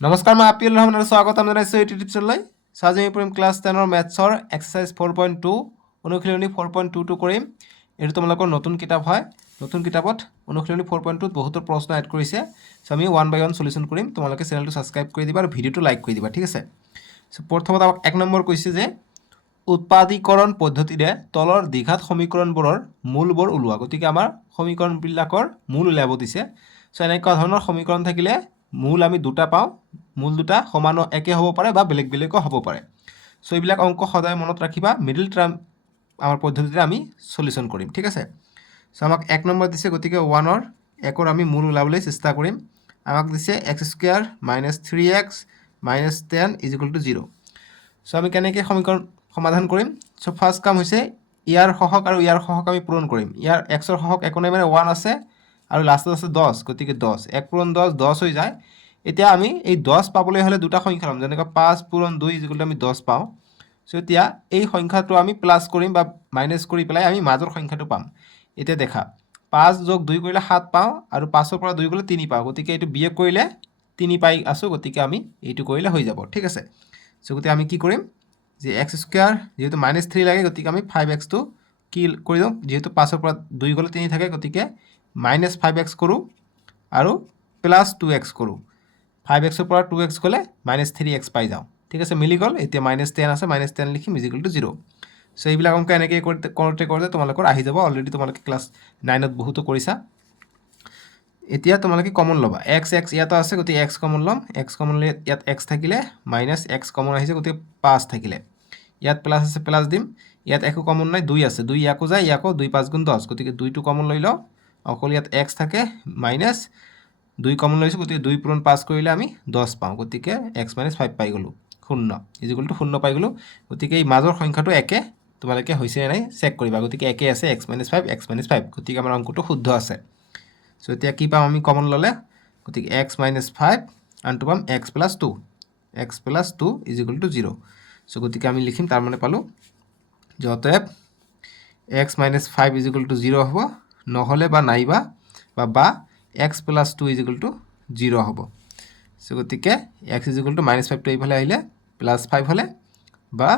নমস্কাৰ, মই আপিল ৰহমানৰ স্বাগতম জনাইছোঁ ইউটিউব চেনেললৈ। আজি আমি কৰিম ক্লাছ 10ৰ মেথছৰ এক্সাৰচাইজ 4.2 অনুশীলনী 4.22 কৰিম। এইটো তোমালোকৰ নতুন কিতাপ হয়। নতুন কিতাপত অনুশীলনী 4.2ত বহুতো প্ৰশ্ন এড কৰিছে। চ' আমি 1 by 1 সলিউশ্যন কৰিম। তোমালোকে চেনেলটো ছাবস্ক্ৰাইব কৰি দিবা আৰু ভিডিঅ'টো লাইক কৰি দিবা, ঠিক আছে। চ' প্ৰথমত আমাক 1 নম্বৰ কৈছে যে উৎপাদীকৰণ পদ্ধতিৰে তলৰ দ্বিঘাত সমীকৰণবোৰৰ মূলবোৰ ওলোৱা। গতিকে আমাৰ সমীকৰণবিলাকৰ মূল উলিয়াব দিছে। চ' এনেকুৱা ধৰণৰ সমীকৰণ থাকিলে মূল আমি দুটা পাওঁ। মূল দুটা সমান একে হ'ব পাৰে বা বেলেগ বেলেগো হ'ব পাৰে। চ' এইবিলাক অংক সদায় মনত ৰাখিবা। মিডিল টাৰ্ম আমাৰ পদ্ধতিৰে আমি সলিউশ্যন কৰিম, ঠিক আছে। চ' আমাক 1 নম্বৰ দিছে, গতিকে 1ৰ একৰ আমি মূল ওলাবলৈ চেষ্টা কৰিম। আমাক দিছে x² - 3x - 10 = 0। চ' আমি কেনেকৈ সমীকৰণ সমাধান কৰিম? চ' ফাৰ্ষ্ট কাম হৈছে ইয়াৰ সহগ আৰু ইয়াৰ সহগ আমি পূৰণ কৰিম। ইয়াৰ xৰ সহগ একো নাই, মানে 1 আছে আৰু লাষ্টত আছে 10, গতিকে 10 1 পূৰণ 10 10 হৈ যায়। এতিয়া আমি এই 10 পাবলৈ হ'লে দুটা সংখ্যা ল'ম, যেনেকৈ 5 পূৰণ 2 = আমি 10 পাওঁ। চ' এতিয়া এই সংখ্যাটো আমি প্লাছ কৰিম বা মাইনাছ কৰি পেলাই আমি মাজৰ সংখ্যাটো পাম। এতিয়া দেখা, 5 + 2 কৰিলে 7 পাওঁ আৰু 5ৰ পৰা 2 গ'লে 3 পাওঁ, গতিকে এইটো বিয়োগ কৰিলে 3 পাই আছোঁ, গতিকে আমি এইটো কৰিলে হৈ যাব, ঠিক আছে। চ' গতিকে আমি কি কৰিম যে x² যিহেতু -3 লাগে, গতিকে আমি 5xটো কি কৰি দিওঁ, যিহেতু 5ৰ পৰা 2 গ'লে 3 থাকে, গতিকে -5x কৰোঁ আৰু +2x কৰোঁ। 5xৰ পৰা 2x গ'লে -3x পাই যাওঁ, ঠিক আছে, মিলি গ'ল। এতিয়া -10 আছে, -10 লিখিম = 0। চ' এইবিলাক অংক এনেকৈ কৰোঁতে তোমালোকৰ আহি যাব। অলৰেডি তোমালোকে ক্লাছ 9ত বহুতো কৰিছা। এতিয়া তোমালোকে কমন ল'বা, x ইয়াতো আছে, গতিকে x কমন ল'ম। x কমন ল'লে ইয়াত x থাকিলে -x কমন আহিছে, গতিকে 5 থাকিলে ইয়াত প্লাছ আছে, প্লাছ দিম। ইয়াত একো কমন নাই, 2 আছে, 2 ইয়াকো যায়, ইয়াকো 2 × 5 = 10, গতিকে 2টো কমন লৈ লওঁ। অকল ইয়াত x থাকে, -2 কমন লৈছোঁ, গতিকে 2 পূৰণ 5 কৰিলে আমি 10 পাওঁ, গতিকে x - 5 পাই গ'লোঁ, 0 = 0 পাই গ'লোঁ। গতিকে এই মাজৰ সংখ্যাটো একে, তোমালোকে হৈছে নে নাই চেক কৰিবা। গতিকে একে আছে, x - 5 x - 5, গতিকে আমাৰ অংকটো শুদ্ধ আছে। চ' এতিয়া কি পাম আমি কমন ল'লে, গতিকে x - 5 আনটো পাম x + 2, x + 2 = 0। চ' গতিকে আমি লিখিম, তাৰমানে পালোঁ যে অতএব x - 5 = 0 হ'ব, নহ'লে বা নাইবা বা x + 2 = 0 হ'ব। চ' গতিকে x = -5টো এইফালে আহিলে +5 হ'লে, বা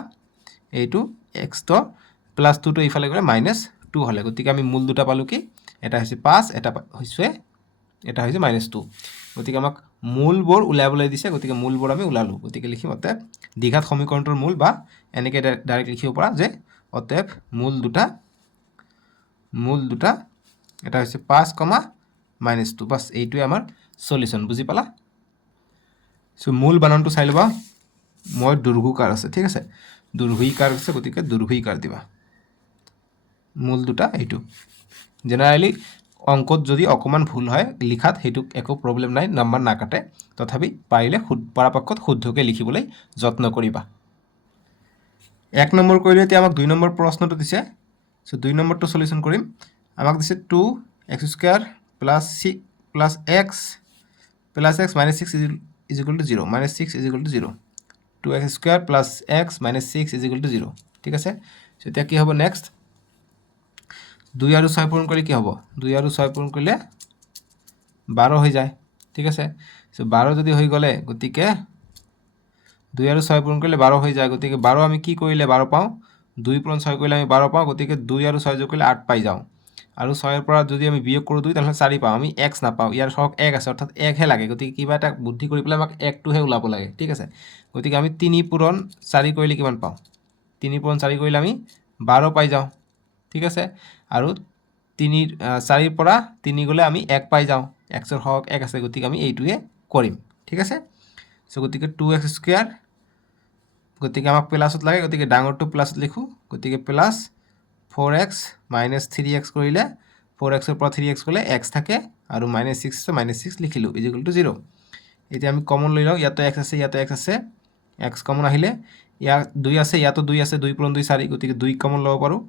এইটো x +2টো এইফালে গ'লে -2 হ'লে। গতিকে আমি মূল দুটা পালোঁ কি, এটা হৈছে 5, এটা হৈছে -2। গতিকে আমাক মূলবোৰ উলিয়াবলৈ দিছে, গতিকে মূলবোৰ আমি ওলালোঁ। গতিকে লিখিম অতএব দ্বিঘাত সমীকৰণটোৰ মূল, বা এনেকৈ ডাইৰেক্ট লিখিব পৰা যে অতএব মূল দুটা এটা হৈছে 5, -2, বাছ এইটোৱে আমাৰ সলিউশ্যন। বুজি পালা? চ' মূল বানানটো চাই ল'বা। মই দীৰ্ঘকাৰ আছে, ঠিক আছে, দীৰ্ঘিকাৰ আছে, গতিকে দীৰ্ঘিকাৰ দিবা। মূল দুটা এইটো। জেনেৰেলি অংকত যদি অকণমান ভুল হয় লিখাত, সেইটো একো প্ৰব্লেম নাই, নাম্বাৰ নাকাটে। তথাপি পাৰিলে পৰাপক্ষত শুদ্ধকৈ লিখিবলৈ যত্ন কৰিবা। 1 নম্বৰ কৰিলে এতিয়া আমাক 2 নম্বৰ প্ৰশ্নটো দিছে। চ' 2 নম্বৰটো সলিউশ্যন কৰিম। আমাক দিছে 2x² + 6 + x + x - 6 = 0, -6 = 0, 2x² + x - 6 = 0, ঠিক আছে। চ' এতিয়া কি হ'ব নেক্সট, 2 আৰু 6 পূৰণ কৰিলে কি হ'ব, 2 আৰু 6 পূৰণ কৰিলে 12 হৈ যায়, ঠিক আছে। চ' 12 যদি হৈ গ'লে, গতিকে 2 আৰু 6 পূৰণ কৰিলে 12 হৈ যায়, গতিকে 12 আমি কি কৰিলে 12 পাওঁ, 2 পূৰণ 6 কৰিলে আমি 12 পাওঁ, গতিকে 2 আৰু 6 যোগ কৰিলে 8 পাই যাওঁ। আৰু 6ৰ পৰা যদি আমি বিয়োগ কৰোঁ 2, তেনেহ'লে 4 পাওঁ। আমি x নাপাওঁ, ইয়াৰ সহগ 1 আছে, অৰ্থাৎ 1 হে লাগে, গতিকে কিবা এটা বুদ্ধি কৰি পেলাই আমাক 1টোহে ওলাব লাগে, ঠিক আছে। গতিকে আমি 3 পূৰণ 4 কৰিলে কিমান পাওঁ, 3 পূৰণ 4 কৰিলে আমি 12 পাই যাওঁ, ঠিক আছে। আৰু 4ৰ পৰা 3 গ'লে আমি 1 পাই যাওঁ, xৰ সহগ 1 আছে, গতিকে আমি এইটোৱে কৰিম, ঠিক আছে। চ' গতিকে 2x², গতিকে আমাক প্লাছত লাগে, গতিকে ডাঙৰটো প্লাছত লিখোঁ, গতিকে +4x - 3x কৰিলে 4xৰ পৰা 3x গ'লে x থাকে, আৰু -6 আছে, -6 লিখিলোঁ = 0। এতিয়া আমি কমন লৈ লওঁ, ইয়াতো x আছে, ইয়াতো x আছে, x কমন আহিলে, ইয়াত 2 আছে, ইয়াতো 2 আছে, 2 পূৰণ 2 4, গতিকে 2 কমন ল'ব পাৰোঁ।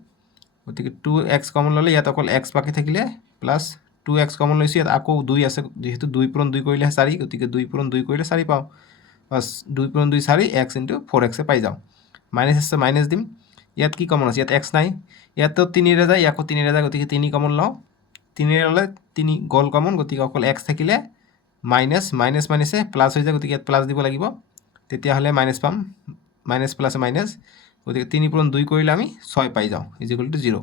গতিকে 2x কমন ল'লে ইয়াত অকল x বাকী থাকিলে, প্লাছ 2x কমন লৈছোঁ, ইয়াত আকৌ 2 আছে, যিহেতু 2 পূৰণ 2 কৰিলে 4, গতিকে 2 পূৰণ 2 কৰিলে 4 পাওঁ, বাছ 2 পূৰণ 2 4, x × 4x পাই যাওঁ। মাইনাছ আছে, মাইনাছ দিম। ইয়াত কি কমন আছে, ইয়াত x নাই, ইয়াতো 3 যায়, ইয়াকো 3 যায়, গতিকে 3 কমন লওঁ। 3 ল'লে 3 গ'ল কমন, গতিকে অকল x থাকিলে মাইনাছ মাইনাছ মাইনাছে প্লাছ হৈ যায়, গতিকে ইয়াত প্লাছ দিব লাগিব, তেতিয়াহ'লে মাইনাছ পাম, মাইনাছ প্লাছে মাইনাছ, গতিকে 3 পূৰণ 2 কৰিলে আমি 6 পাই যাওঁ ইজিকুৱেল টু 0।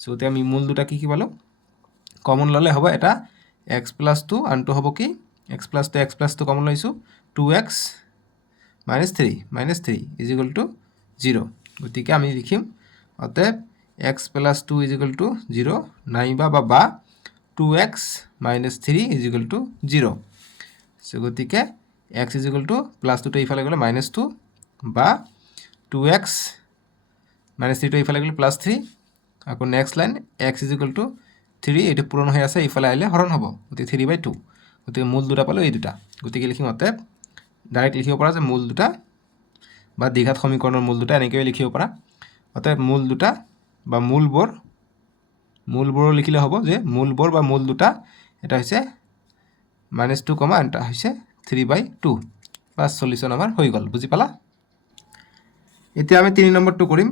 চ' গতিকে আমি মূল দুটা কি পালোঁ, কমন ল'লে হ'ব এটা এক্স প্লাছ 2, আনটো হ'ব কি এক্স প্লাছ 2 কমন লৈছোঁ 2x মাইনাছ 3 ইজিকুৱেল টু 0। গতিকে আমি লিখিম অতএব এক্স প্লাছ 2 ইজিকুৱেল টু 0, নাইবা বা 2x minus 3 is equal to 0। So' গতিকে এক্স ইজিকুৱেল টু প্লাছ 2টো এইফালে গ'লে মাইনাছ 2 বা 2x মাইনাছ 3টো এইফালে গ'লে প্লাছ 3, আকৌ next line x is equal to 3, এইটো পূৰণ হৈ আছে, এইফালে আহিলে হৰণ হ'ব, গতিকে 3/2। গতিকে মূল দুটা পালোঁ এই দুটা, গতিকে লিখিম অতএব ডাইৰেক্ট লিখিব পৰা যে মূল দুটা বা দ্বিঘাত সমীকৰণৰ মূল দুটা এনেকৈও লিখিব পৰা। অতএব মূল দুটা বা মূলবোৰো লিখিলে হ'ব যে মূলবোৰ বা মূল দুটা এটা হৈছে -2, এটা হৈছে 3/2, বা সলিউশ্যন আমাৰ হৈ গ'ল। বুজি পালা? এতিয়া আমি 3 নম্বৰটো কৰিম।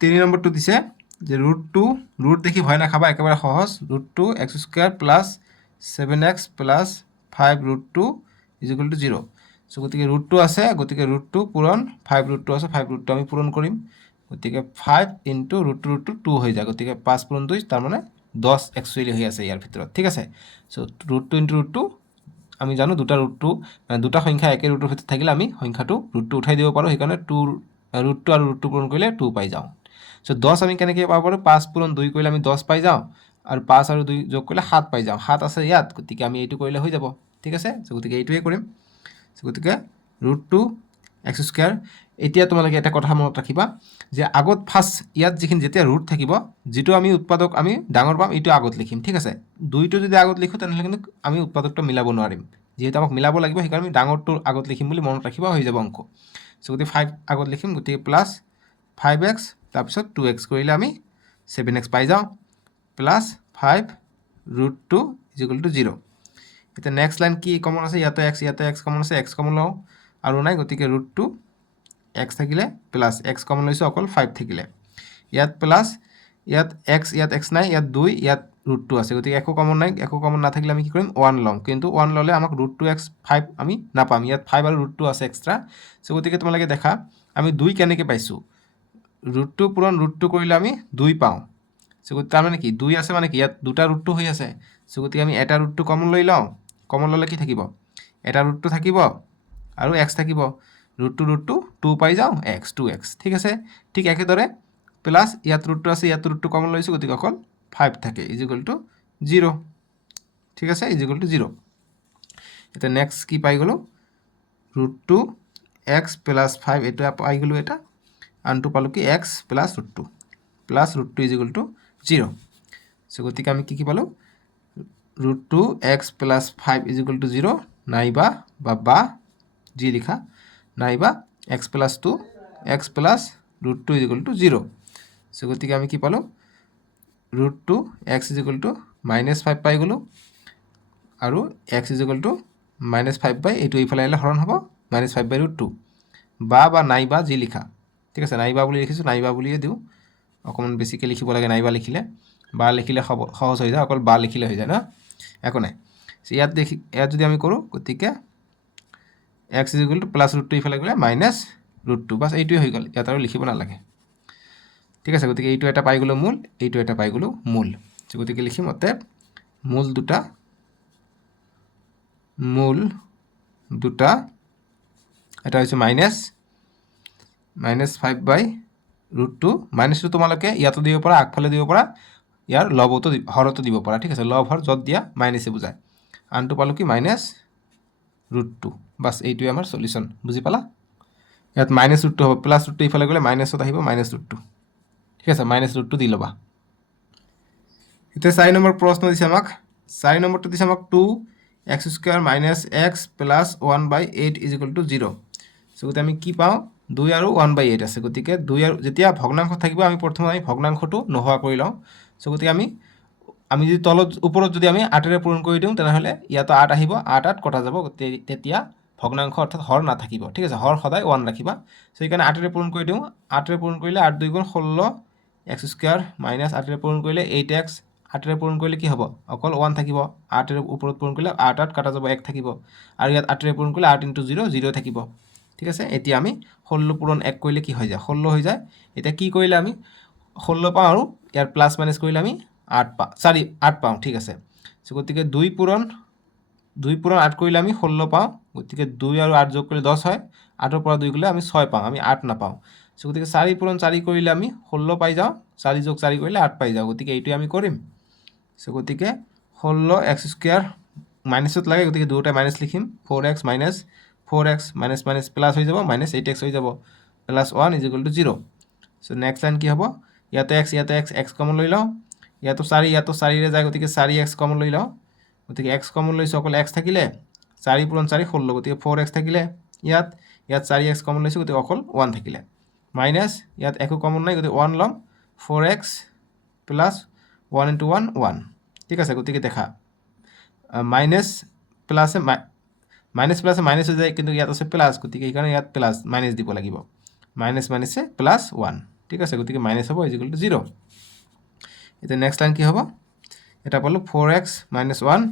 3 নম্বৰটো দিছে যে √2, ৰুট দেখি ভয় নাখাবা, একেবাৰে সহজ, √2 x² plus 7x plus 5√2 is equal to 0। So' গতিকে √2 আছে, গতিকে √2 পূৰণ 5√2 আছে, 5√2 আমি পূৰণ কৰিম, গতিকে 5 ইনটু √2 2 হৈ যায়, গতিকে 5 পূৰণ 2 তাৰমানে 10 একচুৱেলি হৈ আছে ইয়াৰ ভিতৰত, ঠিক আছে। চ' √2 ইনটু √2 আমি জানো দুটা √2 মানে দুটা সংখ্যা একে ৰুটৰ ভিতৰত থাকিলে আমি সংখ্যাটো √2 উঠাই দিব পাৰোঁ, সেইকাৰণে √2 আৰু √2 পূৰণ কৰিলে 2 পাই যাওঁ। চ' 10 আমি কেনেকৈ পাব পাৰোঁ, 5 পূৰণ 2 কৰিলে আমি 10 পাই যাওঁ, আৰু 5 আৰু 2 যোগ কৰিলে 7 পাই যাওঁ, 7 আছে ইয়াত, গতিকে আমি এইটো কৰিলে হৈ যাব, ঠিক আছে। চ' গতিকে এইটোৱে কৰিম। চ' গতিকে √2 x²। এতিয়া তোমালোকে এটা কথা মনত ৰাখিবা যে আগত ফাৰ্ষ্ট ইয়াত যিখিনি যেতিয়া ৰুট থাকিব, যিটো আমি উৎপাদক আমি ডাঙৰ পাম এইটো আগত লিখিম, ঠিক আছে। 2টো যদি আগত লিখোঁ তেনেহ'লে কিন্তু আমি উৎপাদকটো মিলাব নোৱাৰিম, যিহেতু আমাক মিলাব লাগিব, সেইকাৰণে আমি ডাঙৰটো আগত লিখিম বুলি মনত ৰাখিবা, হৈ যাব অংক। চ' গতিকে 5 আগত লিখিম, গতিকে প্লাছ 5x তাৰপিছত 2x কৰিলে আমি 7x পাই যাওঁ, প্লাছ 5√2 ইজিকুৱেল টু 0। এতিয়া নেক্সট লাইন কি কমন আছে, ইয়াতে x কমন আছে, x কমন লওঁ আৰু নাই, গতিকে √2 x থাকিলে প্লাছ x কমন লৈছোঁ অকল 5 থাকিলে, ইয়াত প্লাছ ইয়াত x নাই, ইয়াত 2, ইয়াত √2 আছে, গতিকে একো কমন নাই, একো কমন নাথাকিলে আমি কি কৰিম 1 ল'ম, কিন্তু 1 ল'লে আমাক √2x 5 আমি নাপাম, ইয়াত 5 আৰু √2 আছে এক্সট্ৰা। চ' গতিকে তোমালোকে দেখা আমি 2 কেনেকৈ পাইছোঁ, √2 পূৰণ √2 কৰিলে আমি 2 পাওঁ। চ' গতিকে তাৰমানে কি 2 আছে মানে কি ইয়াত দুটা √2 হৈ আছে, চ' গতিকে আমি এটা √2 কমন লৈ লওঁ, কমন ল'লে কি থাকিব, এটা √2 থাকিব আৰু x থাকিব, √2 2 পাই যাওঁ, 2x, ঠিক আছে। ঠিক একেদৰে প্লাছ ইয়াত √2 আছে, ইয়াত √2 কমন লৈছোঁ, গতিকে অকল 5 থাকে ইজিকুৱেল টু 0, ঠিক আছে, ইজিকুৱেল টু 0। এতিয়া নেক্সট কি পাই গ'লোঁ, √2x প্লাছ 5 এইটো পাই গ'লোঁ, এটা আনটো পালোঁ কি x plus √2 is equal to 0। So' গতিকে আমি কি পালোঁ, √2x প্লাছ 5 ইজিকুৱেল টু 0, নাইবা বা যি লিখা, নাইবা x plus 2 x plus √2 is equal to 0। So' গতিকে আমি কি পালোঁ, √2x ইজিকুৱেল টু -5 পাই গ'লোঁ, আৰু x ইজিকুৱেল টু -5 এইটো এইফালে আহিলে হৰণ হ'ব, -5/√2, বা নাইবা যি লিখা, ঠিক আছে, নাইবা বুলি লিখিছোঁ, নাইবা বুলিয়ে দিওঁ, অকণমান বেছিকৈ লিখিব লাগে নাইবা লিখিলে, বা লিখিলে সহজ হৈ যায়, অকল বা লিখিলে হৈ যায় ন, একো নাই। ইয়াত যদি আমি কৰোঁ, গতিকে x ইজিকুৱেল টু প্লাছ √2 ইফালে গ'লে -√2, বাছ এইটোৱে হৈ গ'ল, ইয়াত আৰু লিখিব নালাগে, ঠিক আছে। গতিকে এইটো এটা পাই গ'লোঁ মূল, এইটো এটা পাই গ'লোঁ মূল। গতিকে লিখিম অতএব মূল দুটা এটা হৈছে -5/√2, মাইনাছটো তোমালোকে ইয়াতো দিব পাৰা, আগফালে দিব পাৰা, ইয়াৰ লবতো হৰতো দিব পাৰা, ঠিক আছে, লব হৰ য'ত দিয়া মাইনাছে বুজায়। আনটো পালোঁ কি -√2, বাছ এইটোৱে আমাৰ সলিউশ্যন। বুজি পালা? ইয়াত -√2 হ'ব, প্লাছ √2 ইফালে গ'লে মাইনাছত আহিব -√2, ঠিক আছে, -√2 দি ল'বা। এতিয়া 4 নম্বৰ প্ৰশ্ন দিছে আমাক, 4 নম্বৰটো দিছে আমাক 2x² - x plus 1/8 is equal to 0। So' গতিকে আমি কি পাওঁ, 2 আৰু 1/8 আছে, গতিকে 2 আৰু যেতিয়া ভগ্নাংশ থাকিব আমি প্ৰথমে ভগ্নাংশটো নোহোৱা কৰি লওঁ। চ' গতিকে আমি যদি ওপৰত যদি আমি 8ৰে পূৰণ কৰি দিওঁ, তেনেহ'লে ইয়াতো 8 আহিব, 8 কটা যাব, তেতিয়া ভগ্নাংশ অৰ্থাৎ হৰ নাথাকিব, ঠিক আছে, হৰ সদায় 1 ৰাখিবা। চ' সেইকাৰণে 8ৰে পূৰণ কৰি দিওঁ, 8ৰে পূৰণ কৰিলে 8 2 গুণ 16x² - 8ৰে পূৰণ কৰিলে 8x, 8ৰে পূৰণ কৰিলে কি হ'ব অকল 1 থাকিব 8ৰ ওপৰত পূৰণ কৰিলে 8 8 কাটা যাব 1 থাকিব আৰু ইয়াত 8ৰে পূৰণ কৰিলে 8 * 0 0 থাকিব ঠিক আছে এতিয়া আমি 16 পূৰণ 1 কৰিলে কি হৈ যায় 16 হৈ যায় এতিয়া কি কৰিলে আমি 16 পাওঁ আৰু ইয়াৰ প্লাস মাইনাস কৰিলে আমি 8 পাওঁ 8 পাওঁ ঠিক আছে সো গতিকে 2 পূৰণ 8 কৰিলে আমি 16 পাওঁ গতিকে 2 আৰু 8 যোগ কৰিলে 10 হয় 8ৰ পৰা 2 গ'লে আমি 6 পাওঁ আমি 8 নাপাওঁ সো গতিকে 4 পূৰণ 4 কৰিলে আমি 16 পাই যাওঁ 4 যোগ 4 কৰিলে 8 পাই যাওঁ গতিকে এইটোৱে আমি কৰিম সো গতিকে 16x² মাইনাসত লাগে গতিকে দুটা মাইনাস লিখিম 4x minus 4x minus minus plus হৈ যাব minus 8x হৈ যাব প্লাস 1 = 0 সো নেক্সট লাইন কি হ'ব ইয়াতে x কমন লৈ লওঁ ইয়াতো 4 ৰে যায় গতিকে 4x কমন লৈ লওঁ গতিকে x কমন লৈছো অকল x থাকিলে 4 পূৰণ 4 16 গতিকে 4x থাকিলে ইয়াত 4x কমন লৈছো গতিকে অকল 1 থাকিলে মাইনাস ইয়াত একো কমন নাই গতিকে 1 লম 4x প্লাস 1 * 1 1 ঠিক আছে গতিকে দেখা মাইনাস প্লাসে মাইনাস প্লাসে মাইনাস হৈ যায় কিন্তু ইয়াত আছে প্লাস গতিকে এইকাৰণে ইয়াত প্লাস মাইনাস দিব লাগিব মাইনাস মাইনাসে প্লাস 1 ঠিক আছে গতিকে মাইনাস হ'ব = 0 এটা নেক্সট লাইন কি হ'ব এটা পালো 4x - 1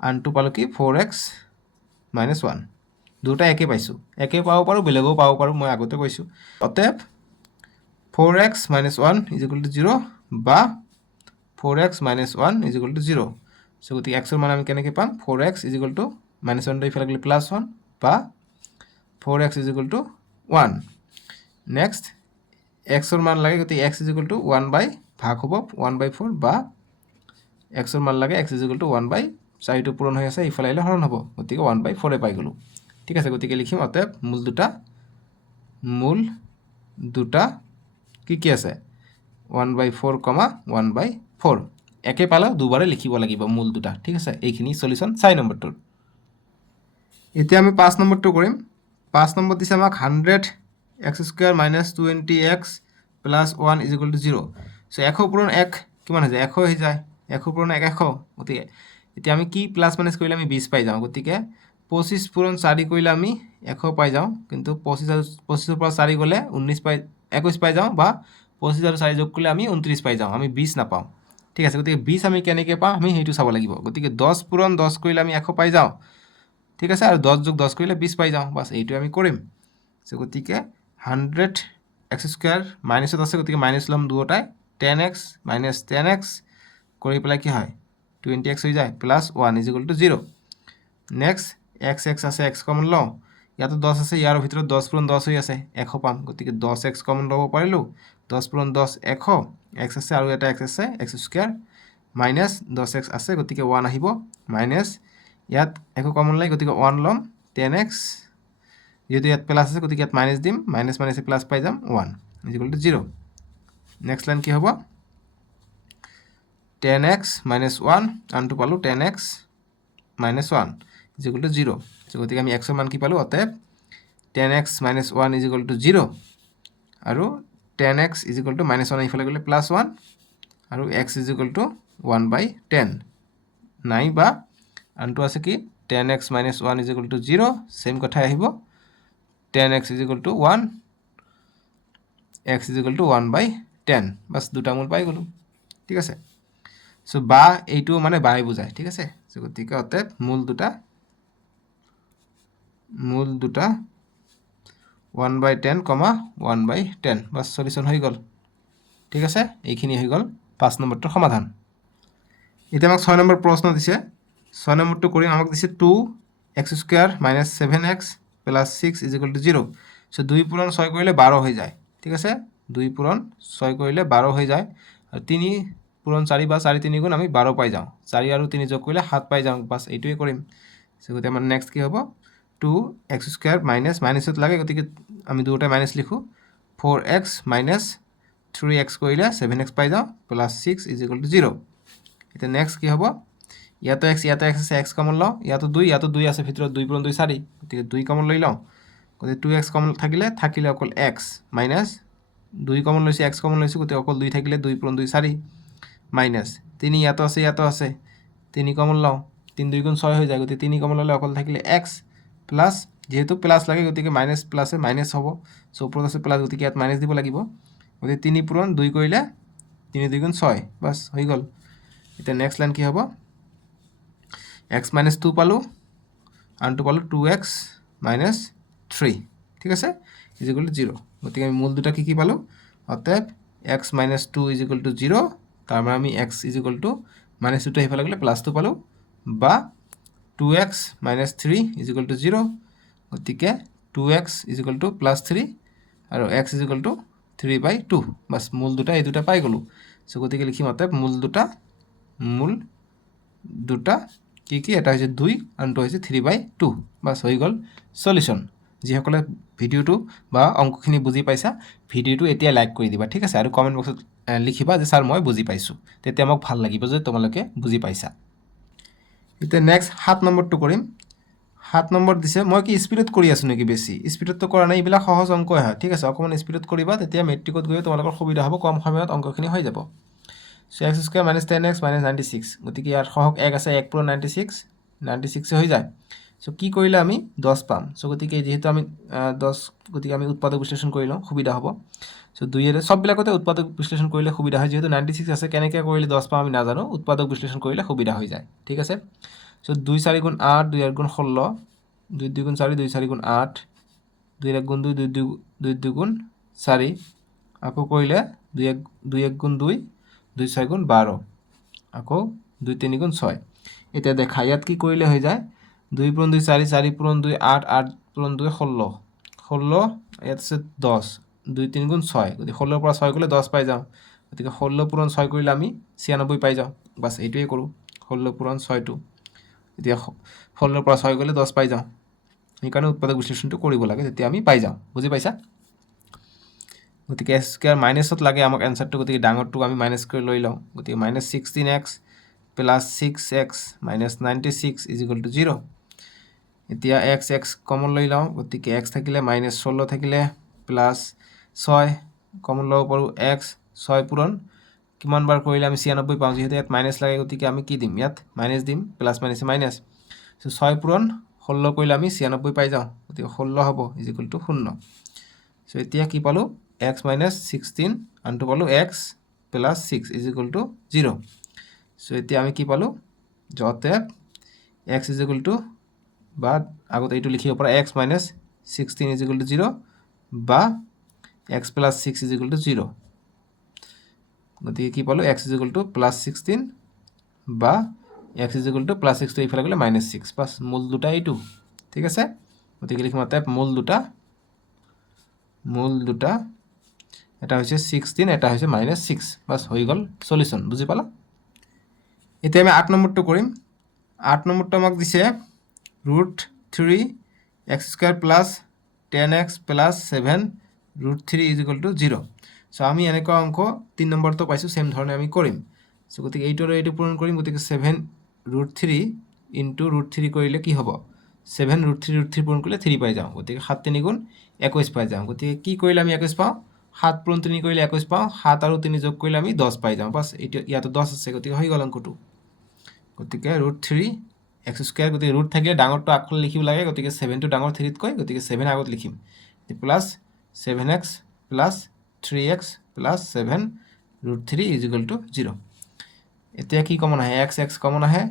আনটো পালো কি 4x - 1 দুটা একে পাইছো একে পাব পাৰো বেলেগও পাব পাৰো মই আগতে কৈছো অতএব 4x - 1 = 0 বা 4x - 1 = 0 সো গতিকে x ৰ মান আমি কেনেকৈ পাম 4x = -1 লৈ ইফালে গ'লে +1 বা 4x = 1 নেক্সট x ৰ মান লাগে গতিকে x = 1 বাই ভাগ হ'ব 1/4 বা x ৰ মান লাগে x = 1/4 টো পূৰণ হৈ আছে ইফালে আহিলে হৰণ হ'ব গতিকে 1/4 পাই গলো ঠিক আছে গতিকে লিখিম অতএব মূল দুটা কি আছে 1/4, 1/4 একে পালে দুবাৰে লিখিব লাগিব মূল দুটা ঠিক আছে এইখিনি সলিউশন 4 নম্বৰটোৰ এতিয়া আমি 5 নম্বৰটো কৰিম 5 নম্বৰ দিছে আমাক 100x² - 20x + 1 = 0 সো 100 পূৰণ 1 কিমান হৈ যায় 100 হৈ যায় 100 পূৰণ 1 100 গতিকে এতিয়া আমি কি প্লাস মাইনাস কৰিলে আমি 20 পাই যাওঁ গতিকে 25 পূৰণ 4 কৰিলে আমি 100 পাই যাওঁ কিন্তু 25 পৰা 4 গ'লে 21 পাই যাওঁ বা 25 আৰু 4 যোগ কৰিলে আমি 29 পাই যাওঁ আমি 20 নাপাওঁ ঠিক আছে গতিকে 20 আমি কেনেকৈ পাওঁ আমি সেইটো চাব লাগিব গতিকে 10 পূৰণ 10 কৰিলে আমি 100 পাই যাওঁ ঠিক আছে আৰু 10 যোগ 10 কৰিলে 20 পাই যাওঁ বাস এইটো আমি কৰিম সো গতিকে 100x² মাইনাসত আছে গতিকে মাইনাস লম দুটাই 10x - 10x কৰি পেলাই কি হয় 20x হৈ যায় প্লাস 1 = 0 নেক্সট x আছে x কমন লওঁ ইয়াতো 10 আছে ইয়াৰ ভিতৰত 10 পূৰণ 10 হৈ আছে 100 পাম গতিকে 10x কমন ল'ব পাৰিলো 10 পূৰণ 10 100 x আছে আৰু এটা x আছে x² মাইনাস 10x আছে গতিকে 1 আহিব মাইনাস ইয়াত একো কমন নাই গতিকে 1 লম 10x যেহেতু ইয়াত প্লাস আছে গতিকে ইয়াত মাইনাস দিম মাইনাস মাইনাসে প্লাস পাই যাম 1 = 0 নেক্সট লাইন কি হ'ব 10x - 1 আনটো পালো 10x - 1 = 0 সো গতিকে আমি x ৰ মান কি পালো অতএব 10x - 1 = 0 আৰু 10x = -1 ইফালে গ'লে +1 আৰু x = 1/10 নাই বা আনটো আছে কি 10x - 1 = 0 সেম কথা আহিব 10x = 1 x = 1/10 বাস দুটা মূল পাই গলো ঠিক আছে সো বা এইটো মানে বাই বুজায় ঠিক আছে সো গতিকে অতএব মূল দুটা 1/10, 1/10 বাস সলিউশন হৈ গল ঠিক আছে এইখিনি হৈ গল 5 নম্বৰটোৰ সমাধান এতিয়া আমাক 6 নম্বৰ প্ৰশ্ন দিছে 6 নম্বৰটো কৰি আমাক দিছে 2x² - 7x + 6 = 0 সো 2 পূৰণ 6 কৰিলে 12 হৈ যায় ঠিক আছে 2 পূৰণ 6 কৰিলে 12 হৈ যায় আৰু 3 পূৰণ 4 বা 4 3 গুণ আমি 12 পাই যাওঁ 4 আৰু 3 যোগ কৰিলে 7 পাই যাওঁ বাস এইটোৱে কৰিম সো গতিকে আমাৰ নেক্সট কি হ'ব 2x² মাইনাসত লাগে গতিকে আমি দুটা মাইনাস লিখো 4x - 3x কৰিলে 7x পাই যাওঁ প্লাস 6 = 0 এটা নেক্সট কি হ'ব ইয়াতো x আছে x কমন লওঁ ইয়াতো 2 আছে ভিতৰত 2 পূৰণ 2 4 গতিকে 2 কমন লৈ লওঁ গতিকে 2x কমন থাকিলে অকল x মাইনাস 2 কমন লৈছে x কমন লৈছো গতিকে অকল 2 থাকিলে 2 পূৰণ 2 4 মাইনাস 3 ইয়াতো আছে 3 কমন লওঁ 3 2 গুণ 6 হৈ যায় গতিকে 3 কমন ল'লে অকল থাকিলে x প্লাস যেহেতু প্লাস লাগে গতিকে মাইনাস প্লাসে মাইনাস হ'ব সো ওপৰত আছে প্লাস গতিকে ইয়াত মাইনাস দিব লাগিব গতিকে 3 পূৰণ 2 কৰিলে 3 2 গুণ 6 বাস হৈ গ'ল এতিয়া নেক্সট লাইন কি হ'ব x মাইনাছ 2 পালোঁ আনটো পালোঁ 2x মাইনাছ 3 ঠিক আছে ইজ ইকুৱেল টু 0 গতিকে আমি মূল দুটা কি পালোঁ অতএব x minus 2 is equal to 0 তাৰ মানে আমি x is equal to minus 2টো সেইফালে গ'লে প্লাছ 2 পালোঁ বা 2x minus 3 is equal to 0 গতিকে 2x is equal two plus 3 আৰু x is equal two 3/2 bus মূল দুটা এই দুটা পাই গ'লোঁ চ' গতিকে লিখিম অতএব মূল দুটা কি এটা হৈছে 2 আনটো হৈছে 3/2 বাছ হৈ গ'ল সলিউশ্যন যিসকলে ভিডিঅ'টো বা অংকখিনি বুজি পাইছা ভিডিঅ'টো এতিয়া লাইক কৰি দিবা ঠিক আছে আৰু কমেণ্ট বক্সত লিখিবা যে ছাৰ মই বুজি পাইছোঁ তেতিয়া মোক ভাল লাগিব যে তোমালোকে বুজি পাইছা এতিয়া নেক্সট 7 নম্বৰটো কৰিম 7 নম্বৰ দিছে মই কি স্পীডত কৰি আছোঁ নেকি বেছি স্পীডততো কৰা নাই এইবিলাক সহজ অংকই হয় ঠিক আছে অকণমান স্পীডত কৰিবা তেতিয়া মেট্ৰিকত গৈ তোমালোকৰ সুবিধা হ'ব কম সময়ত অংকখিনি হৈ যাব চ' x square minus 10x minus 96 গতিকে ইয়াৰ সহগ 1 আছে 1 পূৰণ 96 হৈ যায় চ' কি কৰিলে আমি 10 পাম চ' গতিকে যিহেতু আমি 10 গতিকে আমি উৎপাদক বিশ্লেষণ কৰি লওঁ সুবিধা হ'ব চ' 2 সববিলাকতে উৎপাদক বিশ্লেষণ কৰিলে সুবিধা হয় যিহেতু 96 আছে কেনেকৈ কৰিলে 10 পাম আমি নাজানো উৎপাদক বিশ্লেষণ কৰিলে সুবিধা হৈ যায় ঠিক আছে চ' 2 4 গুণ 8 2 1 গুণ 16 2 2 গুণ 4 2 4 গুণ 8 2 1 গুণ 2 2 2 গুণ 4 আকৌ কৰিলে 2 1 গুণ 2 2 6 গুণ 12 আকৌ 2 3 গুণ 6 এতিয়া দেখা ইয়াত কি কৰিলে হৈ যায় 2 পূৰণ 2 4 4 পূৰণ 2 8 8 পূৰণ 2 16 ইয়াত আছে 10 2 3 গুণ 6 গতিকে 16 পৰা 6 গ'লে 10 পাই যাওঁ গতিকে 16 পূৰণ 6 কৰিলে আমি 96 পাই যাওঁ বাছ এইটোৱে কৰোঁ 16 পূৰণ 6টো এতিয়া 16 পৰা 6 গ'লে 10 পাই যাওঁ সেইকাৰণে উৎপাদক বিশ্লেষণটো কৰিব লাগে তেতিয়া আমি পাই যাওঁ বুজি পাইছা গতিকে এক্স স্কুৱেৰ মাইনাছত লাগে আমাক এনচাৰটো গতিকে ডাঙৰটোক আমি মাইনাছ কৰি লৈ লওঁ গতিকে minus 16x plus 6x minus 96 is equal to 0 এতিয়া x কমন লৈ লওঁ গতিকে x থাকিলে মাইনাছ 16 থাকিলে প্লাছ 6 কমন ল'ব পাৰোঁ x 6 পূৰণ কিমান বাৰ কৰিলে আমি 96 পাওঁ যিহেতু ইয়াত মাইনাছ লাগে গতিকে আমি কি দিম ইয়াত মাইনাছ দিম প্লাছ মাইনাছে মাইনাছ চ' 6 পূৰণ 16 কৰিলে আমি 96 পাই যাওঁ গতিকে 16 হ'ব ইজ ইকুৱেল টু 0 চ' এতিয়া কি পালোঁ x মাইনাছ 16 আনটো পালোঁ x plus 6 is equal to 0 চ' এতিয়া আমি কি পালোঁ যতে x ইজ ইকুৱেল টু বা আগতে এইটো লিখিব পৰা x minus 16 is equal to 0 বা x plus 6 is equal to 0 গতিকে কি পালোঁ x is equal two plus 16 বা x is equal two plus 6 টো এইফালে গ'লে মাইনাছ 6 বাছ মূল দুটা এইটো ঠিক আছে গতিকে লিখিম অতএব মূল দুটা এটা হৈছে 16 এটা হৈছে মাইনাছ 6 বাছ হৈ গ'ল সলিউশ্যন বুজি পালা এতিয়া আমি 8 নম্বৰটো কৰিম 8 নম্বৰটো আমাক দিছে √3 x square plus 10x plus 7 √3 is equal to 0 চ' আমি এনেকুৱা অংক 3 নম্বৰটো পাইছোঁ ছেম ধৰণে আমি কৰিম চ' গতিকে এইটো আৰু এইটো পূৰণ কৰিম গতিকে 7 √3 ইনটু √3 কৰিলে কি হ'ব 7 √3 পূৰণ কৰিলে 3 পাই যাওঁ গতিকে 7 3 গুণ 21 পাই যাওঁ গতিকে কি কৰিলে আমি 21 পাওঁ 7 পূৰণ 3 কৰিলে 21 পাওঁ 7 আৰু 3 যোগ কৰিলে আমি 10 পাই যাওঁ বাছ এইটো ইয়াতো 10 আছে গতিকে হৈ গ'ল অংকটো গতিকে √3 x স্কুৱেৰ গতিকে ৰুট থাকিলে ডাঙৰটো আগফালে লিখিব লাগে গতিকে 7টো ডাঙৰ 3তকৈ গতিকে 7 আগত লিখিম plus 7x plus 3x plus 7 √3 is equal to 0 এতিয়া কি কমন আহে x কমন আহে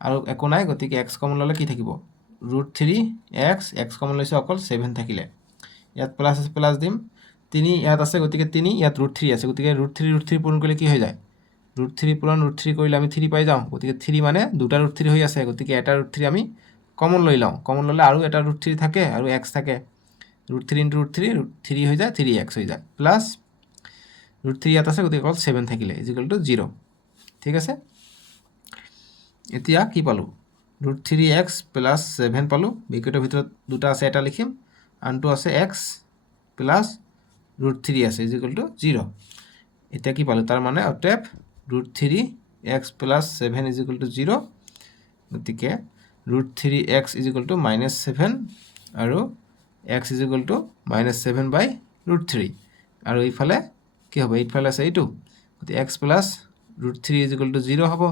আৰু একো নাই গতিকে x কমন ল'লে কি থাকিব √3x কমন লৈছে অকল 7 থাকিলে ইয়াত প্লাছ আছে প্লাছ দিম 3 ইয়াত আছে গতিকে 3 ইয়াত √3 আছে গতিকে √3 পূৰণ কৰিলে কি হৈ যায় √3 পূৰণ √3 কৰিলে আমি 3 পাই যাওঁ গতিকে 3 মানে দুটা √3 হৈ আছে গতিকে এটা √3 আমি কমন লৈ লওঁ কমন ল'লে আৰু এটা √3 থাকে আৰু x থাকে √3 ইনটু √3 3 হৈ যায় 3x হৈ যায় প্লাছ √3 ইয়াত আছে গতিকে অকল 7 থাকিলে ইজ ইকুৱেল টু 0 ঠিক আছে এতিয়া কি পালোঁ √3x প্লাছ 7 পালোঁ ব্ৰেকেটৰ ভিতৰত দুটা আছে এটা লিখিম আনটো আছে x প্লাছ √3 আছে ইজ ইকুৱেল টু 0 এতিয়া কি পালোঁ তাৰ মানে অতএব √3x plus 7 is equal to 0 গতিকে √3x is equal to minus 7 আৰু x is equal to minus 7/√3 আৰু এইফালে কি হ'ব এইফালে আছে এইটো গতিকে x plus √3 is equal to 0 হ'ব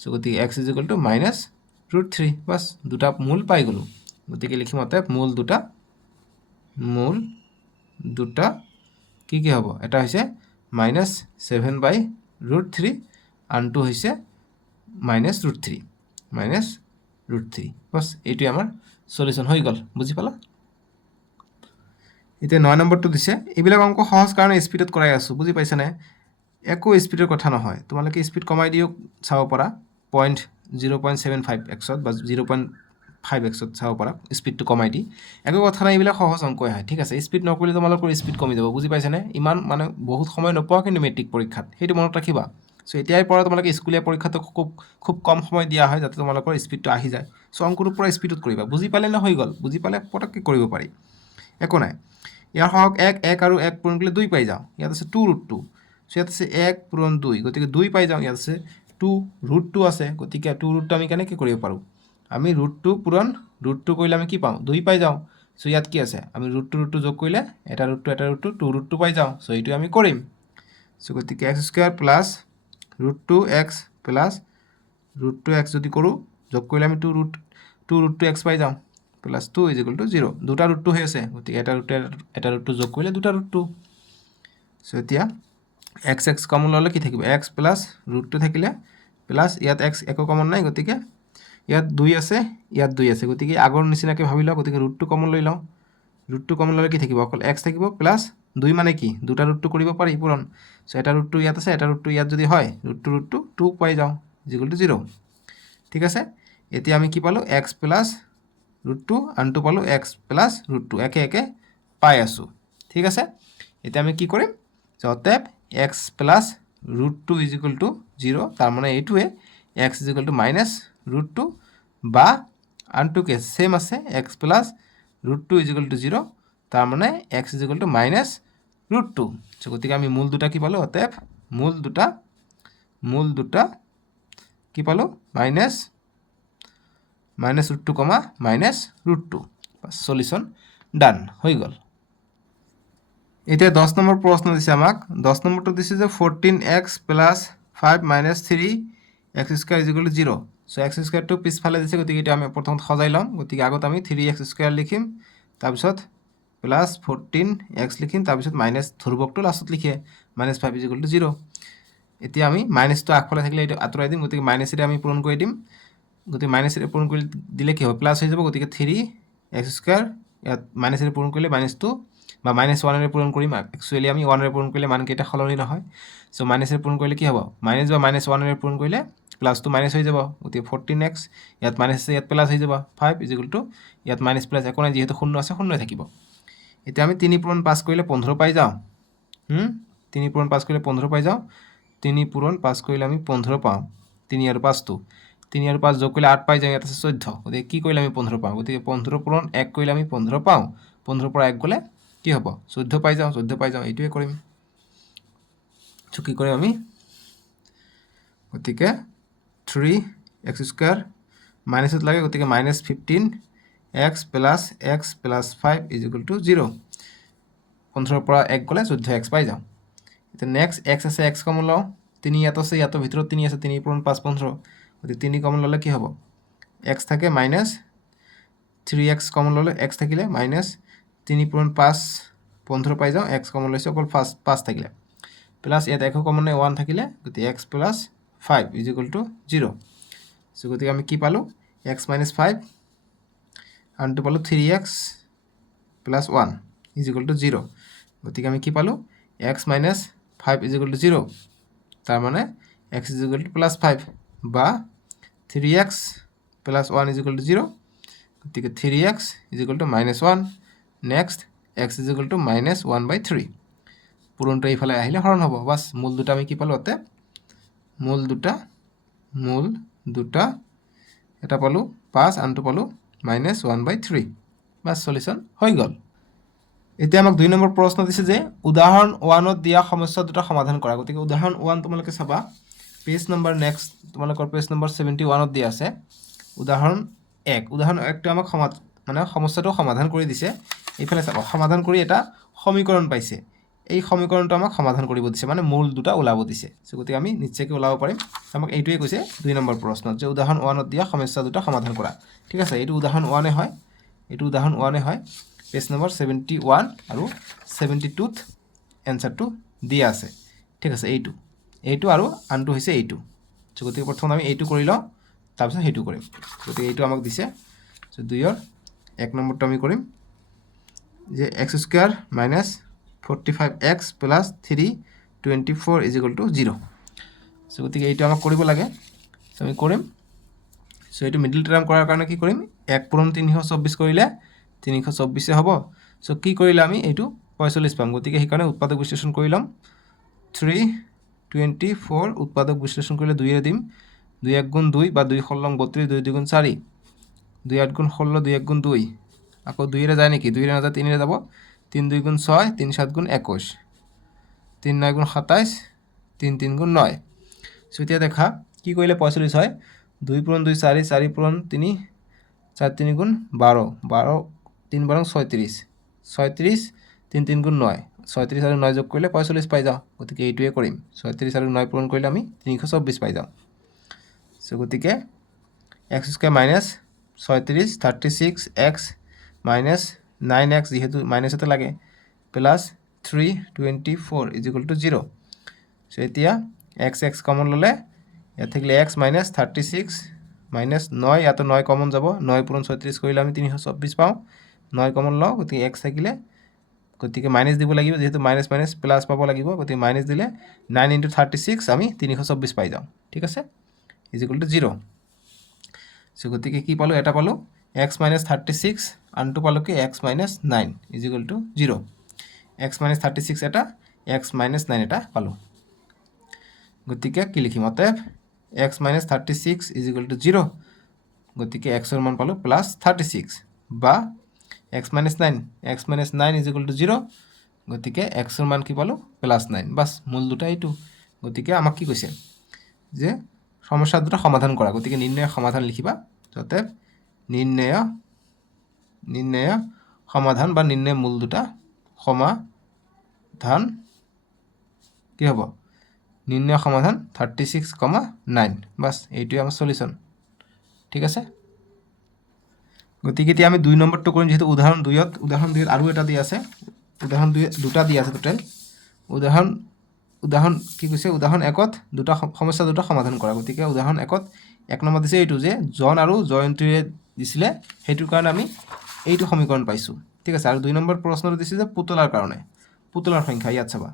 চ' গতিকে x is equal to minus √3 bus দুটা মূল পাই গ'লোঁ গতিকে লিখিম অতএব মূল দুটা কি হ'ব এটা হৈছে মাইনাছ 7/√3 আনটো হৈছে মাইনাছ √3 মাইনাছ √3 বাছ এইটোৱে আমাৰ সলিউশন হৈ গ'ল বুজি পালা এতিয়া 9 নম্বৰটো দিছে এইবিলাক অংক সহজ কাৰণে স্পিডত কৰাই আছো বুজি পাইছানে একো স্পিডৰ কথা নহয় তোমালোকে স্পিড কমাই দিও চাব পাৰা 0.75x বা 0.5x চাব পাৰা স্পিডটো কমাই দি একো কথা নাই এইবিলাক সহজ অংকই হয় ঠিক আছে স্পিড নকৰিলে তোমালোকৰ স্পিড কমি যাব বুজি পাইছানে ইমান মানে বহুত সময় নপোৱা কিন্তু মেট্ৰিক পৰীক্ষাত সেইটো মনত ৰাখিবা সো এতিয়াই পৰা তোমালোকে স্কুলীয়া পৰীক্ষাটো খুব কম সময় দিয়া হয় যাতে তোমালোকৰ স্পিডটো আহি যায় সো অংকটো পুৰা স্পিডত কৰিবা বুজি পালে না হৈ গ'ল বুজি পালে পটককৈ কৰিব পাৰি একো নাই ইয়াৰ সহক 1 আৰু 1 পূৰণ কৰিলে 2 পাই যাওঁ ইয়াত আছে 2√2 সো ইয়াত আছে 1 পূৰণ 2 গতিকে 2 পাই যাওঁ ইয়াত আছে 2√2 আছে গতিকে 2√2 আমি কেনেকৈ কৰিব পাৰোঁ আমি √2 পূৰণ √2 কৰিলে আমি কি পাওঁ 2 পাই যাওঁ সো ইয়াত কি আছে আমি √2 যোগ কৰিলে এটা √2 2√2 পাই যাওঁ সো এইটো আমি কৰিম সো গতিকে x² plus √2x plus √2x যদি কৰোঁ যোগ কৰিলে আমি 2√2x পাই যাওঁ প্লাছ 2 = 0 দুটা √2 হৈ আছে গতিকে এটা √2 যোগ কৰিলে দুটা √2 সো এতিয়া x কমন ল'লে কি থাকিব x প্লাছ √2 থাকিলে প্লাছ ইয়াত x একো কমন নাই গতিকে ইয়াত 2 আছে ইয়াত 2 আছে গতিকে আগৰ নিচিনাকৈ ভাবি লওঁ গতিকে √2 কমন লৈ লওঁ √2 কমন ল'লে কি থাকিব অকল x থাকিব প্লাছ 2 মানে কি দুটা √2 কৰিব পাৰি পূৰণ সো এটা √2 ইয়াত আছে এটা √2 ইয়াত যদি হয় √2 2 পাই যাওঁ = 0 ঠিক আছে এতিয়া আমি কি পালোঁ x প্লাছ √2 আনটো পালোঁ x প্লাছ √2 একে একে পাই আছোঁ ঠিক আছে এতিয়া আমি কি কৰিম অতএব x প্লাছ √2 = 0 তাৰ মানে এইটোৱে x = -√2 বা আনটো কে সেম আছে x প্লাছ √2 = 0 তাৰ মানে x = -√2 সো গতিকে আমি মূল দুটা কি পালোঁ অতএব মূল দুটা কি পালোঁ -√2, -√2 সলিউশন ডান হৈ গ'ল এতিয়া 10 নম্বৰ প্ৰশ্ন দিছে আমাক 10 নম্বৰটো দিছে যে 14x + 5 - 3x² = 0 সো x² টো পিছফালে দিছে গতিকে এটা আমি প্ৰথমত সজাই লম গতিকে আগত আমি 3x² লিখিম তাৰপিছত প্লাস 14x লিখিম তাৰপিছত মাইনাস ধ্ৰুবকটো লাষ্টত লিখে -5 = 0 এতিয়া আমি মাইনাসটো আগফালে থাকিলে এটা আঁতৰাই দিম গতিকে মাইনাসেৰে আমি পূৰণ কৰি দিম গতিকে মাইনাসেৰে পূৰণ কৰি দিলে কি হ'ব প্লাস হৈ যাব গতিকে 3x² ইয়াত মাইনাসেৰে পূৰণ কৰিলে -2 বা -1 এৰে পূৰণ কৰিম একচুয়ালি আমি 1 এৰে পূৰণ কৰিলে মান কেইটা সলনি নহয় সো মাইনাসেৰে পূৰণ কৰিলে কি হ'ব মাইনাস বা -1 এৰে পূৰণ কৰিলে প্লাসটো মাইনাস হৈ যাব গতিকে 14x ইয়াত মাইনাস আছে ইয়াত প্লাস হৈ যাব 5 = ইয়াত মাইনাস প্লাস একো নাই যেহেতু শূন্য আছে শূন্যই থাকিব এতিয়া আমি 3 পূৰণ 5 কৰিলে 15 পাই যাওঁ 3 পূৰণ 5 কৰিলে 15 পাই যাওঁ 3 পূৰণ 5 কৰিলে আমি 15 পাওঁ 3 আৰু 5 টো 3 আৰু 5 যোগ কৰিলে 8 পাই যাওঁ ইয়াত আছে 14 গতিকে কি কৰিলে আমি 15 পাওঁ গতিকে 15 পূৰণ 1 কৰিলে আমি 15 পাওঁ 15 পৰা 1 গ'লে কি হ'ব 14 পাই যাওঁ এইটোৱে কৰিম সো কি কৰিম আমি গতিকে 3x² মাইনাসত লাগে গতিকে -15x + x + 5 = 0 15 পৰা 1 গ'লে 14x পাই যাওঁ এতিয়া নেক্সট x আছে x কমন লওঁ 3 ইয়াত আছে ইয়াত ভিতৰত 3 আছে 3 পূৰণ 5 15 গতিকে 3 কমন ল'লে কি হ'ব x থাকে -3x কমন ল'লে x থাকিলে -3 পূৰণ 5 15 পাই যাওঁ x কমন লৈছে অকল 5 থাকিলে প্লাস ইয়াত একো কমন নাই 1 থাকিলে গতিকে x + 5 = 0 সো গতিকে আমি কি পালোঁ x - 5 আনটো পালোঁ 3x + 1 = 0 গতিকে আমি কি পালোঁ x - 5 = 0 তাৰ মানে x = +5 বা 3x + 1 = 0 গতিকে 3x = -1 নেক্সট x = -1/3 পূৰণটো এইফালে আহিলে হৰণ হ'ব বাস মূল দুটা আমি কি পালোঁ অতে মূল দুটা এটা পালোঁ 5 আনটো পালোঁ -1/3 বাস সলিউশন হৈ গ'ল এতিয়া আমাক 2 নম্বৰ প্ৰশ্ন দিছে যে উদাহৰণ 1ত দিয়া সমস্যা দুটা সমাধান কৰা গতিকে উদাহৰণ 1 তোমালোকে চাবা পেজ নম্বৰ নেক্সট তোমালোকৰ পেজ নম্বৰ 71ত দিয়া আছে উদাহৰণ 1 টো আমাক সমস্যাটো সমাধান কৰি দিছে এইফালে চাবা সমাধান কৰি এটা সমীকৰণ পাইছে এই সমীকৰণটো আমাক সমাধান কৰিব দিছে মানে মূল দুটা ওলাব দিছে সো গতিকে আমি নিশ্চয়কৈ ওলাব পাৰিম আমাক এইটোৱে কৈছে 2 নম্বৰ প্ৰশ্নত যে উদাহৰণ 1ত দিয়া সমস্যা দুটা সমাধান কৰা ঠিক আছে এইটো উদাহৰণ 1 হয় পেজ নম্বৰ 71 আৰু 72ত এনসাৰটো দিয়া আছে ঠিক আছে এইটো আৰু আনটো হৈছে এইটো চ' গতিকে প্ৰথম আমি এইটো কৰি লওঁ, তাৰপিছত সেইটো কৰিম। গতিকে এইটো আমাক দিছে। চ' 2ৰ 1 নম্বৰটো আমি কৰিম যে x² minus 45x plus 324 = 0। So' গতিকে এইটো আমাক কৰিব লাগে। চ' আমি কৰিম। চ' এইটো মিডিল টাৰ্ম কৰাৰ কাৰণে কি কৰিম, 1 পূৰণ 324 কৰিলে 324 হ'ব। চ' কি কৰিলে আমি এইটো 45 পাম। গতিকে সেইকাৰণে উৎপাদক বিশ্লেষণ কৰি ল'ম। 324 উৎপাদক বিশ্লেষণ কৰিলে 2ৰে দিম, 2 1 গুণ 2 বা 2 ষোল্ল 32, 2 2 গুণ 4, 2 8 গুণ 16, 2 1 গুণ 2, আকৌ 2ৰে যায় নেকি, 2ৰে নাযায় 3ৰে যাব, 3 2 গুণ 6, 3 7 গুণ 21, 3 9 গুণ 27, 3 3 গুণ 9। চ' এতিয়া দেখা কি কৰিলে 45 হয়, 2 পূৰণ 2 4, 4 পূৰণ 3 4 3 গুণ 12, 12 3 12 36, 36 3 3 গুণ 9, 36 আৰু 9 যোগ কৰিলে 45 পাই যাওঁ। গতিকে এইটোৱে কৰিম। 36 আৰু 9 পূৰণ কৰিলে আমি 324 পাই যাওঁ। চ' গতিকে x² minus 36 36x minus 9x যিহেতু মাইনাছ এটা লাগে প্লাছ 324 = 0। চ' এতিয়া x কমন ল'লে ইয়াত থাকিলে x মাইনাছ 36 মাইনাছ 9, ইয়াতো 9 কমন যাব, 9 পূৰণ 36 কৰিলে আমি 324 পাওঁ, 9 কমন লওঁ, গতিকে x থাকিলে, গতিকে মাইনাছ দিব লাগিব, যিহেতু মাইনাছ মাইনাছ প্লাছ পাব লাগিব, গতিকে মাইনাছ দিলে 9 × 36 আমি 324 পাই যাওঁ। ঠিক আছে, = 0। চ' গতিকে কি পালোঁ, এটা পালোঁ x মাইনাছ 36, আনটো পালোঁ কি x মাইনাছ 9 = 0। x মাইনাছ 36 এটা, x মাইনাছ 9 এটা পালোঁ। গতিকে কি লিখিম, অতএব x মাইনাছ 36 = 0। গতিকে xৰ মান পালোঁ প্লাছ 36 বা x মাইনাছ 9 = 0। গতিকে xৰ মান কি পালোঁ, প্লাছ 9। বাছ, মূল দুটা এইটো। গতিকে আমাক কি কৈছে যে সমস্যা দুটা সমাধান কৰা। গতিকে নিৰ্ণয় সমাধান লিখিবা। অতএব নিৰ্ণয় সমাধান বা নিৰ্ণয় মূল দুটা সমাধান কি হ'ব, নিৰ্ণয় সমাধান 36,9। বাছ, এইটোৱে আমাৰ সলিউশ্যন। ঠিক আছে। গতিকে এতিয়া আমি 2 নম্বৰটো কৰিম, যিহেতু উদাহৰণ 2ত আৰু এটা দি আছে, উদাহৰণ 2 দুটা দি আছে টোটেল। উদাহৰণ কি কৈছে, উদাহৰণ 1ত সমস্যা দুটা সমাধান কৰা। গতিকে উদাহৰণ 1ত 1 নম্বৰ দিছে এইটো যে জন আৰু জয়ন্তীৰে দিছিলে, সেইটোৰ কাৰণে আমি এইটো সমীকৰণ পাইছোঁ। ঠিক আছে। আৰু 2 নম্বৰ প্ৰশ্নটো দিছে যে পুতলাৰ কাৰণে, পুতলাৰ সংখ্যা ইয়াত চাবা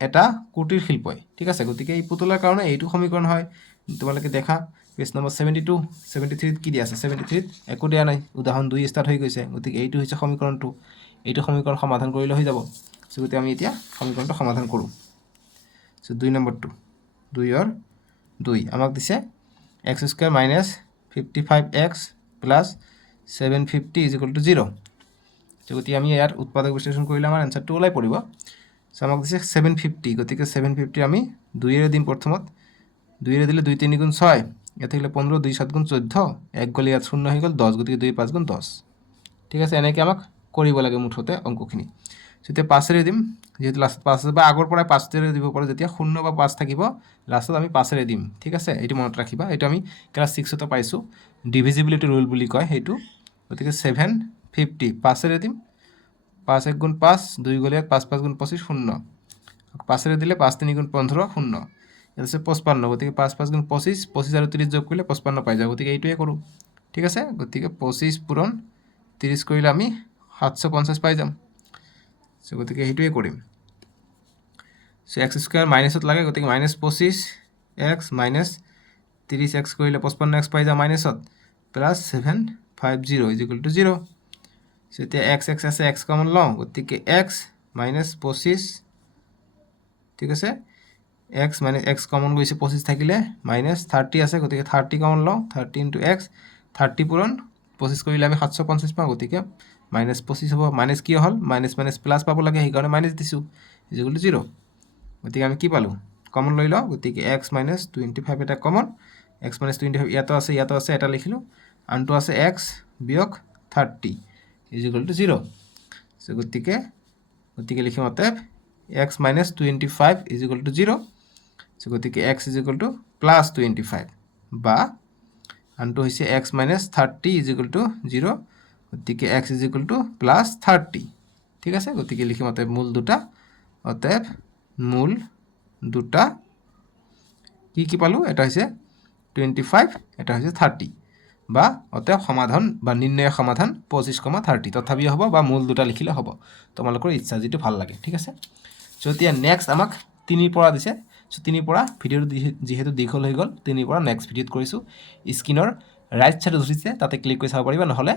এটা কুটিৰ শিল্পই। ঠিক আছে। গতিকে এই পুতলাৰ কাৰণে এইটো সমীকৰণ হয়। তোমালোকে দেখা পেজ নম্বৰ 72 73ত কি দিয়া আছে, 73ত একো দিয়া নাই, উদাহৰণ 2 ষ্টাৰ্ট হৈ গৈছে। গতিকে এইটো হৈছে সমীকৰণটো, এইটো সমীকৰণ সমাধান কৰিলে হৈ যাব। চ' গতিকে আমি এতিয়া সমীকৰণটো সমাধান কৰোঁ। চ' 2 নম্বৰটো 2ৰ 2 আমাক দিছে x² minus 55x plus 750 = 0। So' গতিকে আমি ইয়াত উৎপাদক বিশ্লেষণ কৰিলে আমাৰ এনচাৰটো ওলাই পৰিব। চ' আমাক দিছে 750, গতিকে 750 আমি 2ৰে দিম প্ৰথমত, 2ৰে দিলে 2 3 গুণ 6, ইয়াত থাকিলে 15, 2 7 গুণ 14, 1 গ'লে ইয়াত 0 হৈ গ'ল 10, গতিকে 2 5 গুণ 10। ঠিক আছে, এনেকৈ আমাক কৰিব লাগে মুঠতে অংকখিনি। এতিয়া 5ৰে দিম, যিহেতু লাষ্টত 5 আছে, বা আগৰ পৰাই 5ৰে দিব পাৰোঁ, যেতিয়া 0 বা 5 থাকিব লাষ্টত আমি 5ৰে দিম। ঠিক আছে, এইটো মনত ৰাখিবা, এইটো আমি ক্লাছ 6তে পাইছোঁ, ডিভিজিবিলিটি ৰুল বুলি কয় সেইটো। গতিকে 750 5ৰে দিম, 5 1 গুণ 5, 2 গ'লে ইয়াত 5 5 গুণ 25 0, 5ৰে দিলে 5 3 গুণ 15 0, ইয়াত আছে 55, গতিকে 5 5 গুণ 25, 25 আৰু 30 যোগ কৰিলে 55 পাই যাওঁ। গতিকে এইটোৱে কৰোঁ। ঠিক আছে, গতিকে 25 পূৰণ 30 কৰিলে আমি 750 পাই যাম। চ' গতিকে সেইটোৱে কৰিম। চ' x² মাইনাছত লাগে, গতিকে মাইনাছ 25x মাইনাছ 30x কৰিলে 55x পাই যাওঁ মাইনাছত, প্লাছ 750 = 0। চ' এতিয়া x আছে, x কমন লওঁ, গতিকে x মাইনাছ 25, ঠিক আছে, x মাইনাছ x কমন গৈছে, 25 থাকিলে মাইনাছ 30 আছে, গতিকে 30 কমন লওঁ, 30 × x, 30 পূৰণ 25 কৰিলে আমি 750 পাওঁ, গতিকে মাইনাছ 25 হ'ব। মাইনাছ কিয় হ'ল, মাইনাছ মাইনাছ প্লাছ পাব লাগে, সেইকাৰণে মাইনাছ দিছোঁ, = 0। গতিকে আমি কি পালোঁ, কমন লৈ লওঁ, গতিকে x মাইনাছ 25 এটা কমন, x মাইনাছ 25 ইয়াতো আছে, এটা লিখিলোঁ, আনটো আছে x বিয়োগ 30 = 0। চ' গতিকে লিখিম অতএব x মাইনাছ 25 = 0। চ' গতিকে x = প্লাছ 25 বা আনটো হৈছে x মাইনাছ 30 = 0। গতিকে x = প্লাছ 30। ঠিক আছে, গতিকে লিখিম অতএব মূল দুটা কি কি পালোঁ এটা হৈছে 25 এটা হৈছে 30 বা অতএব সমাধান বা নিৰ্ণয় সমাধান 25,30 তথাপিও হ'ব বা মূল দুটা লিখিলে হ'ব তোমালোকৰ ইচ্ছা যিটো ভাল লাগে ঠিক আছে সো এতিয়া নেক্সট আমাক 3 পৰা দিছে সো 3 পৰা ভিডিওটো যেহেতু দীঘল হৈ গ'ল 3 পৰা নেক্সট ভিডিওত কৰিছোঁ স্ক্ৰিনৰ ৰাইট সাইডত উঠিছে তাতে ক্লিক কৰি চাব পাৰিবা নহ'লে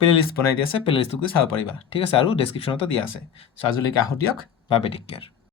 প্লেলিষ্ট বনাই দিয়া আছে প্লেলিষ্টটো গৈ চাব পাৰিবা ঠিক আছে আৰু ডেছক্ৰিপশ্যনতো দিয়া আছে সো আজিলৈকে আহো দিয়ক বাই বাই টেক কেয়াৰ